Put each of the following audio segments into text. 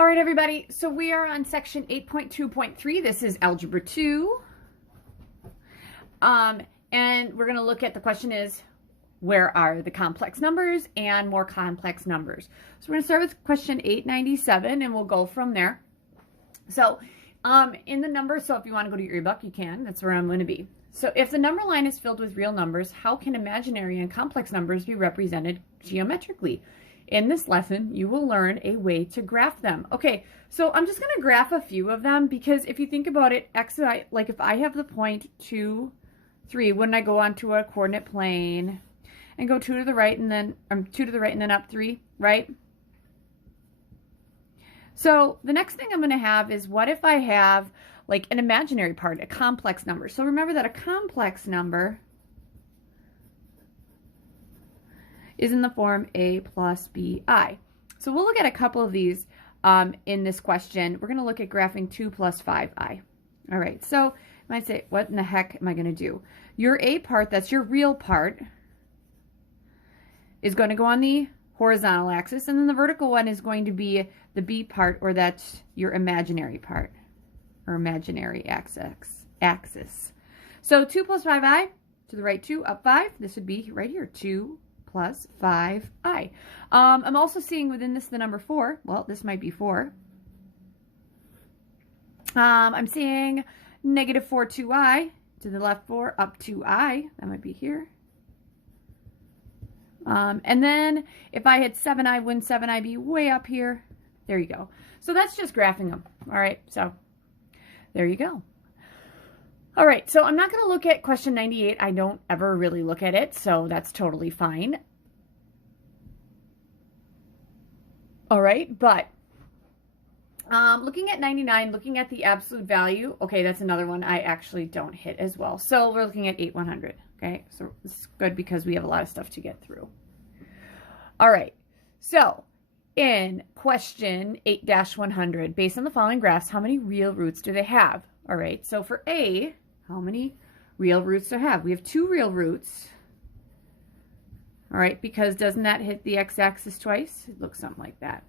All right, everybody. So we are on section 8.2.3. This is Algebra 2. And we're going to look at the question is, where are the complex numbers and more complex numbers? So we're going to start with question 897 and we'll go from there. So in the numbers, so if you want to go to your ebook, you can. That's where I'm going to be. So if the number line is filled with real numbers, how can imaginary and complex numbers be represented geometrically? In this lesson, you will learn a way to graph them. Okay, so I'm just going to graph a few of them because if you think about it, x and I, like if I have the point 2, 3, wouldn't I go onto a coordinate plane and go 2 to the right and then 2 to the right and then up 3, right? So the next thing I'm going to have is what if I have like an imaginary part, a complex number. So remember that a complex number is in the form a plus bi. So we'll look at a couple of these in this question. We're going to look at graphing 2 plus 5i. All right, so you might say, what in the heck am I going to do? Your a part, that's your real part, is going to go on the horizontal axis, and then the vertical one is going to be the b part, or that's your imaginary part, or imaginary axis. So 2 plus 5i, to the right 2, up 5, this would be right here, 2 plus 5i. I'm also seeing within this the number 4. Well, this might be 4. I'm seeing negative 4, 2i, to the left 4, up 2i. That might be here. And then if I had 7i, wouldn't 7i be way up here? There you go. So that's just graphing them. All right, so there you go. All right, so I'm not going to look at question 98. I don't ever really look at it, so that's totally fine. All right, but looking at 99, looking at the absolute value, okay, that's another one I actually don't hit as well. So we're looking at 8100, okay? So this is good because we have a lot of stuff to get through. All right, so in question 8-100, based on the following graphs, how many real roots do they have? All right, so for A, how many real roots do I have? We have 2 real roots. All right, because doesn't that hit the x-axis twice? It looks something like that.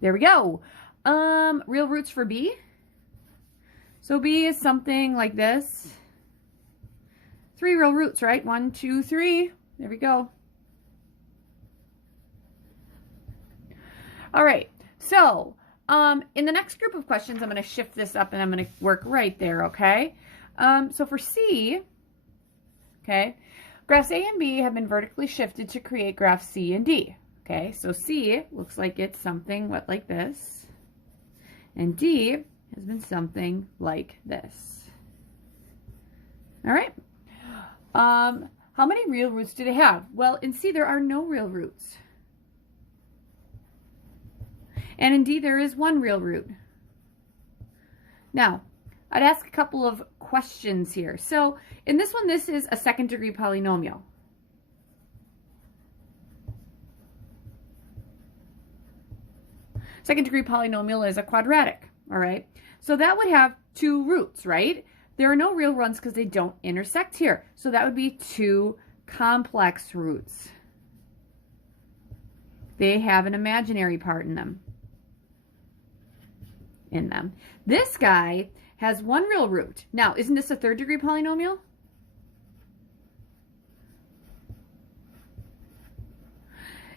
There we go. Real roots for B. So B is something like this. 3 real roots, right? 1, 2, 3. There we go. All right, so in the next group of questions, I'm going to shift this up and I'm going to work right there, okay? So for C, okay, graphs A and B have been vertically shifted to create graphs C and D, okay? So C looks like it's something like this, and D has been something like this. All right. How many real roots do they have? Well, in C, there are no real roots. And in D, there is 1 real root. Now, I'd ask a couple of questions here. So in this one, this is a second degree polynomial. Second degree polynomial is a quadratic, all right? So that would have 2 roots, right? There are no real ones because they don't intersect here. So that would be 2 complex roots. They have an imaginary part in them. This guy has 1 real root. Now, isn't this a third degree polynomial?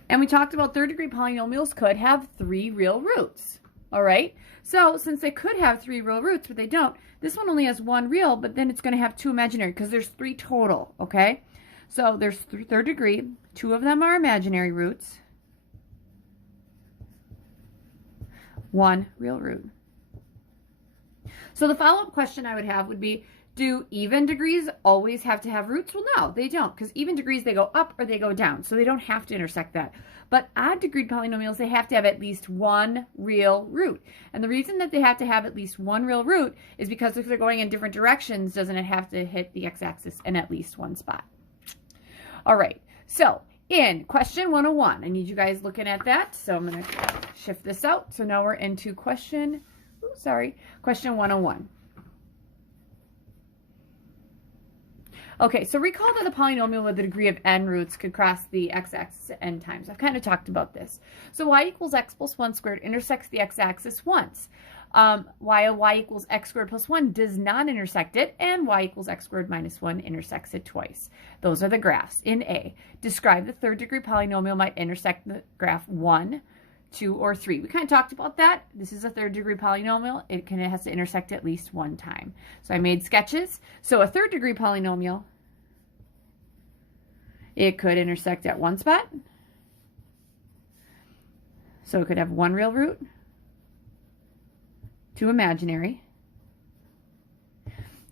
And we talked about third degree polynomials could have 3 real roots. All right. So since they could have 3 real roots, but they don't, this one only has 1 real, but then it's going to have 2 imaginary because there's 3 total. Okay. So there's third degree. 2 of them are imaginary roots. 1 real root. So the follow-up question I would have would be, do even degrees always have to have roots? Well, no, they don't, because even degrees, they go up or they go down, so they don't have to intersect that. But odd degree polynomials, they have to have at least 1 real root. And the reason that they have to have at least 1 real root is because if they're going in different directions, doesn't it have to hit the x-axis in at least 1 spot? All right, so in question 101, I need you guys looking at that, so I'm going to shift this out. So now we're into question 101. Okay, so recall that the polynomial with the degree of n roots could cross the x-axis at n times. I've kind of talked about this. So y equals x plus 1 squared intersects the x-axis once. While y equals x squared plus 1 does not intersect it, and y equals x squared minus 1 intersects it twice. Those are the graphs. In A, describe the third degree polynomial might intersect the graph 1, 2, or 3. We kind of talked about that. This is a third degree polynomial. It has to intersect at least one time. So I made sketches. So a third degree polynomial, it could intersect at one spot. So it could have one real root, two imaginary.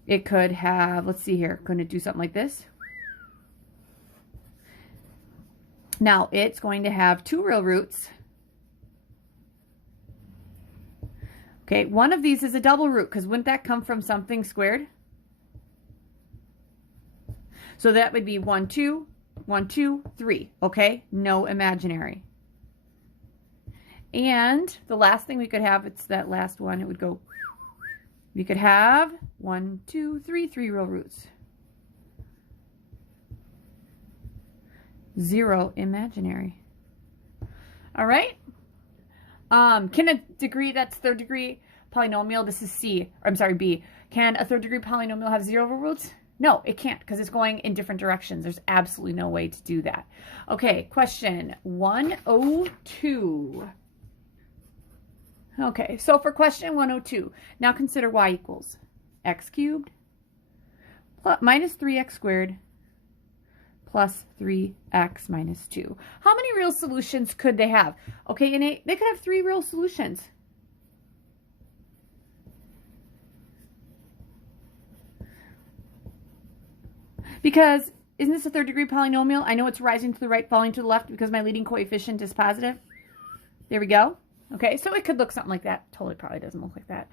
It could have, let's see here, going to do something like this. Now it's going to have two real roots. Okay, one of these is a double root, because wouldn't that come from something squared? So that would be 1, 2, 1, 2, 3. Okay, no imaginary. And the last thing we could have, it's that last one, it would go, we could have 1, 2, 3, 3 real roots. 0 imaginary. All right. Can a degree that's third degree polynomial, this is C, or I'm sorry, B, can a third degree polynomial have 0 roots? No, it can't, because it's going in different directions. There's absolutely no way to do that. Okay, question 102. Okay, so for question 102, now consider y equals x cubed minus 3x squared plus 3x minus 2. How many real solutions could they have? Okay, in A, they could have 3 real solutions. Because, isn't this a third degree polynomial? I know it's rising to the right, falling to the left because my leading coefficient is positive. There we go. Okay, so it could look something like that. Totally probably doesn't look like that.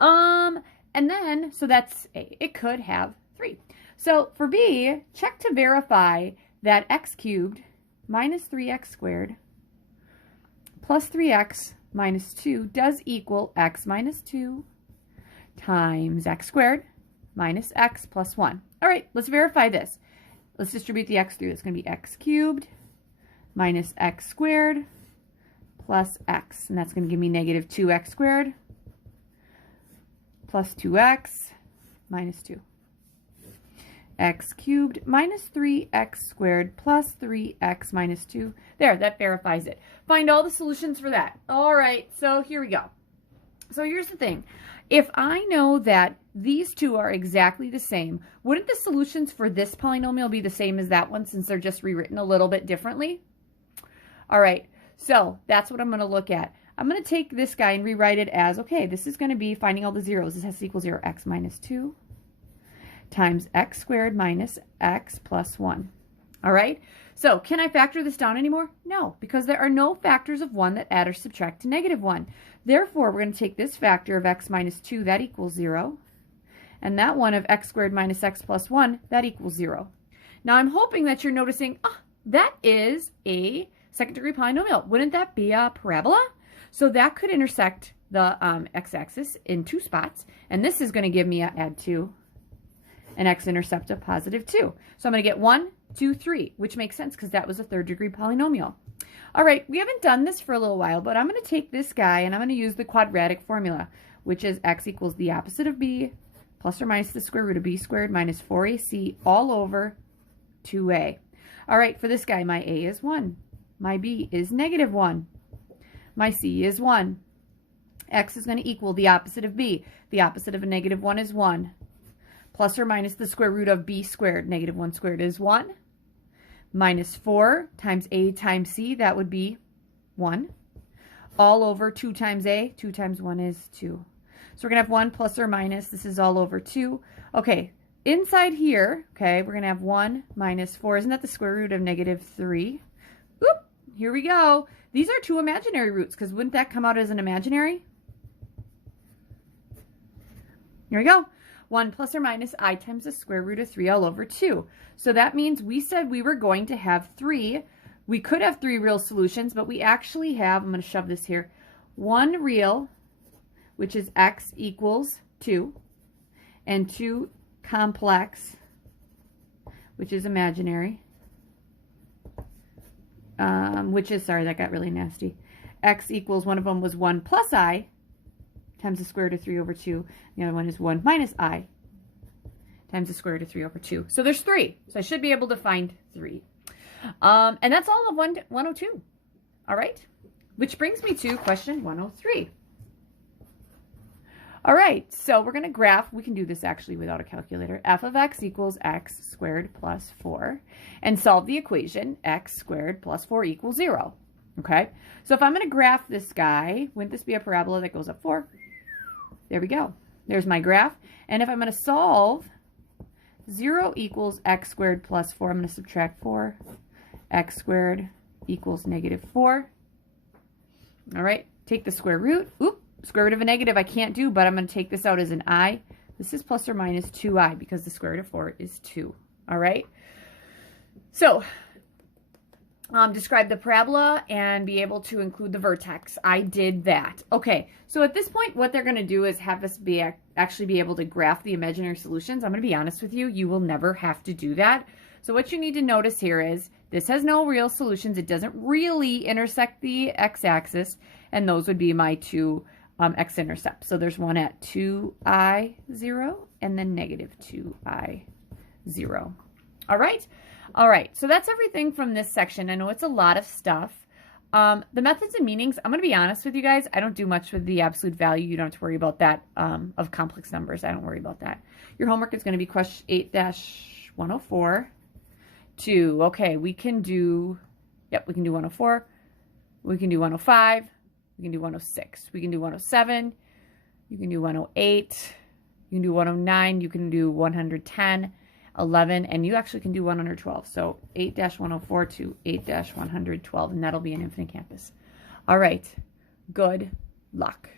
And then, so that's A. It could have 3. So for B, check to verify that x cubed minus 3x squared plus 3x minus 2 does equal x minus 2 times x squared minus x plus 1. All right, let's verify this. Let's distribute the x through. It's going to be x cubed minus x squared plus x. And that's going to give me negative 2x squared plus 2x minus 2. X cubed minus 3x squared plus 3x minus 2. There, that verifies it. Find all the solutions for that. All right, so here we go. So here's the thing. If I know that these two are exactly the same, wouldn't the solutions for this polynomial be the same as that one since they're just rewritten a little bit differently? All right, so that's what I'm going to look at. I'm going to take this guy and rewrite it as, okay, this is going to be finding all the zeros. This has to equal 0, x minus 2 times x squared minus x plus 1. All right, so can I factor this down anymore? No, because there are no factors of 1 that add or subtract to negative 1. Therefore, we're going to take this factor of x minus 2, that equals 0, and that one of x squared minus x plus 1, that equals 0. Now, I'm hoping that you're noticing, that is a second degree polynomial. Wouldn't that be a parabola? So that could intersect the x-axis in 2 spots, and this is going to give me a add 2, an x-intercept of positive 2. So I'm going to get 1, 2, 3, which makes sense because that was a third degree polynomial. All right, we haven't done this for a little while, but I'm going to take this guy and I'm going to use the quadratic formula, which is x equals the opposite of b plus or minus the square root of b squared minus 4ac all over 2a. All right, for this guy, my a is 1. My b is negative 1. My c is 1. X is going to equal the opposite of b. The opposite of a negative 1 is 1. Plus or minus the square root of b squared. Negative 1 squared is 1. Minus 4 times a times c, that would be 1. All over 2 times a. 2 times 1 is 2. So we're going to have 1 plus or minus. This is all over 2. Okay, inside here, okay, we're going to have 1 minus 4. Isn't that the square root of negative 3? Oop, here we go. These are 2 imaginary roots, because wouldn't that come out as an imaginary? Here we go. 1 plus or minus I times the square root of 3 all over 2. So that means we said we were going to have 3. We could have 3 real solutions, but we actually have, I'm going to shove this here, 1 real, which is x equals 2, and 2 complex, which is imaginary, which is, sorry, that got really nasty. X equals, one of them was 1 plus I times the square root of 3 over 2. The other one is 1 minus I times the square root of 3 over 2. So there's 3. So I should be able to find 3. And that's all of 102. All right. Which brings me to question 103. All right. So we're going to graph. We can do this actually without a calculator. F of x equals x squared plus 4. And solve the equation x squared plus 4 equals 0. Okay. So if I'm going to graph this guy, wouldn't this be a parabola that goes up 4? There we go. There's my graph. And if I'm going to solve, 0 equals x squared plus 4. I'm going to subtract 4. X squared equals negative 4. All right. Take the square root. Oop. Square root of a negative I can't do, but I'm going to take this out as an I. This is plus or minus 2i because the square root of 4 is 2. All right. So describe the parabola and be able to include the vertex. I did that. Okay, so at this point, what they're going to do is have us actually be able to graph the imaginary solutions. I'm going to be honest with you, you will never have to do that. So what you need to notice here is this has no real solutions. It doesn't really intersect the x-axis, and those would be my two x-intercepts. So there's one at 2i, 0, and then negative 2i, 0. All right? All right, so that's everything from this section. I know it's a lot of stuff. The methods and meanings, I'm going to be honest with you guys, I don't do much with the absolute value. You don't have to worry about that of complex numbers. I don't worry about that. Your homework is going to be question 8-104. Okay, we can do, yep, we can do 104. We can do 105. We can do 106. We can do 107. You can do 108. You can do 109. You can do 110. 11, and you actually can do 112. So 8-104 to 8-112, and that'll be an infinite campus. All right. Good luck.